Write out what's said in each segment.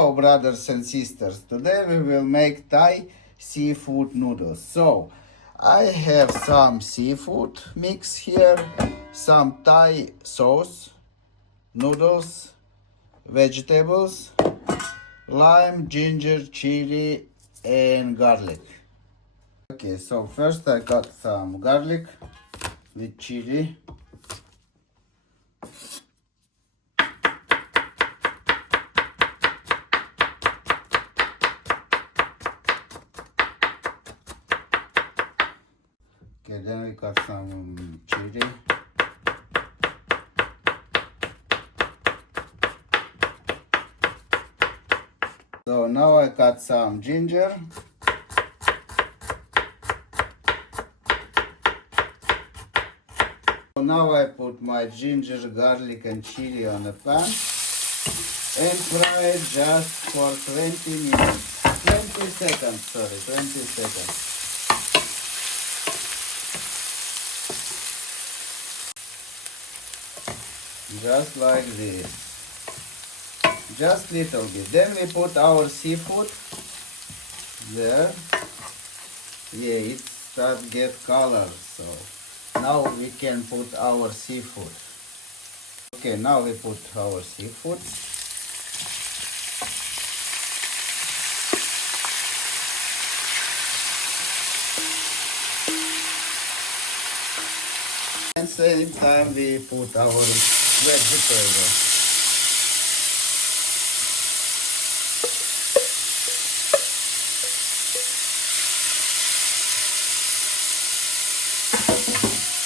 Hello brothers and sisters, today we will make Thai seafood noodles. So I have some seafood mix here, some Thai sauce, noodles, vegetables, lime, ginger, chili and garlic. Okay, so first I got some garlic with chili. Okay, then we got some chili. So now I got some ginger. So now I put my ginger, garlic and chili on the pan and fry it just for 20 minutes. 20 seconds, sorry, 20 seconds. Just like this. Just little bit. Then we put our seafood there. Yeah, it start get color. So now we can put our seafood. Okay, now we put our seafood. And same time we put our vegetables.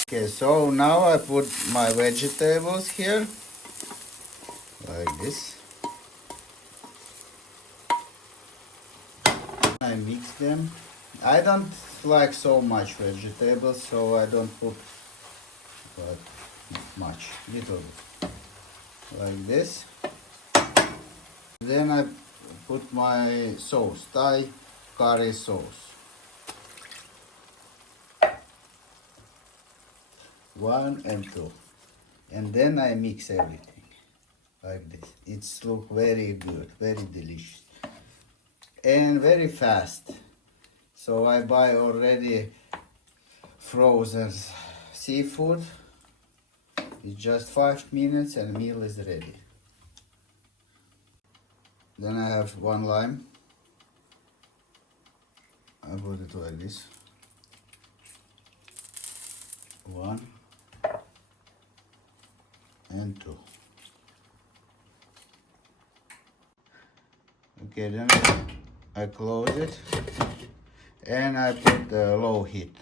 Okay, so now I put my vegetables here, like this. I mix them. I don't like so much vegetables, so I don't put much, little bit, like this. Then I put my sauce, Thai curry sauce. 1 and 2, and then I mix everything like this. It's look very good, very delicious and very fast. So I buy already frozen seafood. It's just 5 minutes and meal is ready. Then I have 1 lime. I put it like this. 1 and 2. Okay, then I close it and I put the low heat.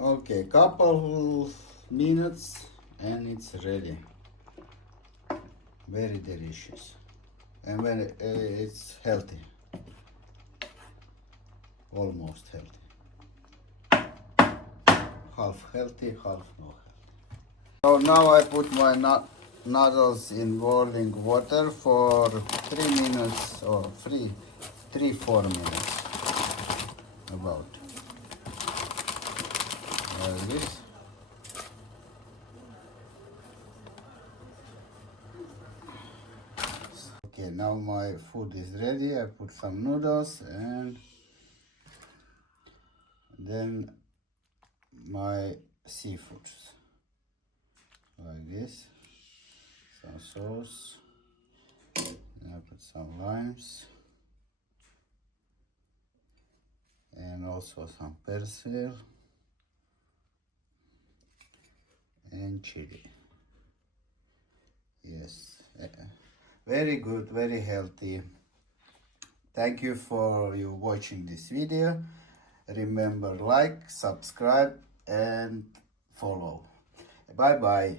Okay, couple minutes and it's ready. Very delicious and very it's healthy, almost healthy. Half healthy, half no healthy. So now I put my noodles in boiling water for 3 minutes or 3-4 minutes, about like this. Okay, now my food is ready. I put some noodles and then my seafoods like this, some sauce, and I put some limes and also some parsley and chili. Yes, very good, very healthy. Thank you for you watching this video. Remember, like, subscribe and follow. Bye bye.